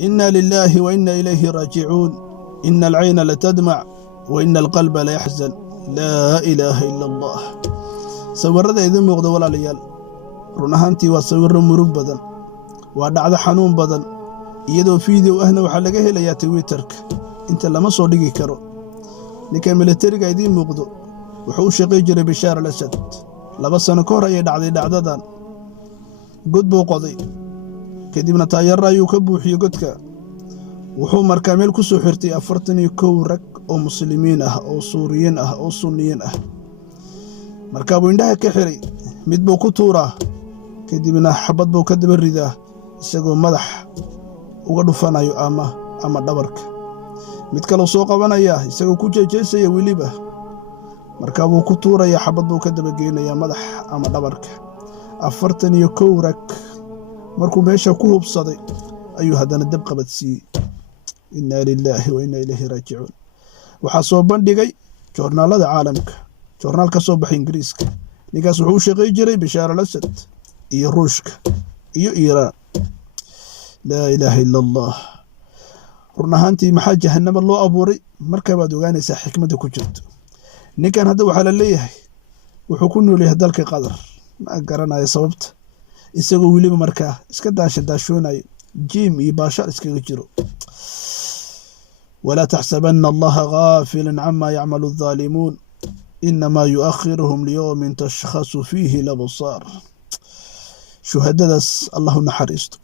إنا لله وإنا إليه راجعون إن العين لتدمع وإن القلب ليحزن لا إله إلا الله. sawirada idin muuqda walaalayaal run ahaantii waa sawirro murug badan, waa dhacdo xanuun badan, iyadoo fiideo ahna waxaa laga helayaa Twitterka inta lama soo dhigi karo. ninka militariga idin muuqdo wuxuu u shaqay jiray Bishaar al-Asad 2 sano ka hor ayay dhacday dhacdadan. god buu qoday, kadibna taayar ayuu ka buuxiyay godka. wuxuu markaa meel ku soo xirtay 41 rag oo muslimiin ah oo Suuriyiin ah oo Sunniyiin ah. markaa buu indhaha ka xiray, mid buu ku tuuraa, kadibna xabad buu ka daba ridaa isagoo madax uga dhufanayo ama dhabarka. mid kale soo qabanaya isagoo ku jeejeesaya wiliba, markaa buu ku tuuraya, xabad buu ka daba geenaya madax ama dhabarka. 41 rag markuu meesha ku hubsaday ayuu haddana dab qabadsiiyey. inna lillahi wa inna ilayhi raaji'uun. waxaa soo bandhigay joornaalada caalamka, joornaal ka soo baxay Ingiriiska. ninkaas wuxuu u shaqay jiray Bishaar al-Asad iyo Ruushka iyo Iiraan. laa ilaaha illa allah. run ahaantii maxaa jahannama loo abuuray? markaa baad ogaanaysaa xikmadda ku jirto. ninkan hadda waxaa la leeyahay wuxuu ku nool yahay dalka Qatar, ma garanayo sababta, isagoo weliba markaa iska daashoonayo jiim iyo baashaar iskaga jiro. ولا تحسبن الله غافلا عما يعمل الظالمون إنما يؤخرهم ليوم تشخص فيه الأبصار. شهداء الله نحرسته.